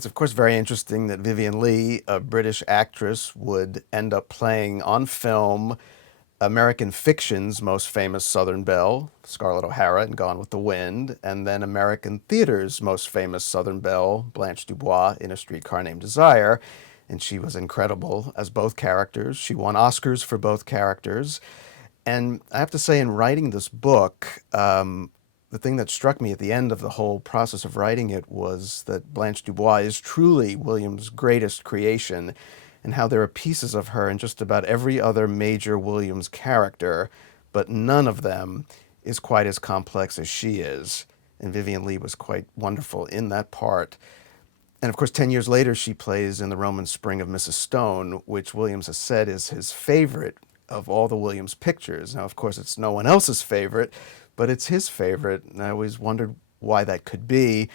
It's of course very interesting that Vivien Leigh, a British actress, would end up playing on film American fiction's most famous Southern belle, Scarlett O'Hara in Gone with the Wind, and then American theater's most famous Southern belle, Blanche DuBois in A Streetcar Named Desire. And she was incredible as both characters. She won Oscars for both characters. And I have to say, in writing this book, the thing that struck me at the end of the whole process of writing it was that Blanche DuBois is truly Williams' greatest creation, and how there are pieces of her in just about every other major Williams character, but none of them is quite as complex as she is. And Vivien Leigh was quite wonderful in that part. And of course, 10 years later, she plays in The Roman Spring of Mrs. Stone, which Williams has said is his favorite of all the Williams pictures. Now, of course, it's no one else's favorite, but it's his favorite. And I always wondered why that could be.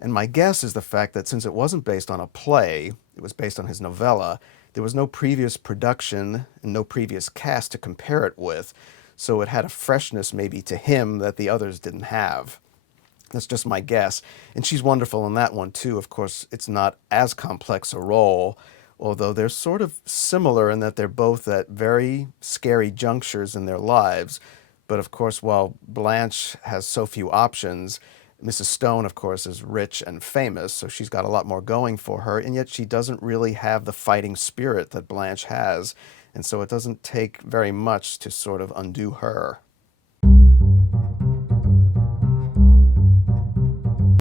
And my guess is the fact that since it wasn't based on a play, it was based on his novella, there was no previous production and no previous cast to compare it with. So it had a freshness maybe to him that the others didn't have. That's just my guess. And she's wonderful in that one, too. Of course, it's not as complex a role, although they're sort of similar in that they're both at very scary junctures in their lives. But of course, while Blanche has so few options, Mrs. Stone, of course, is rich and famous, so she's got a lot more going for her, and yet she doesn't really have the fighting spirit that Blanche has. And so it doesn't take very much to sort of undo her.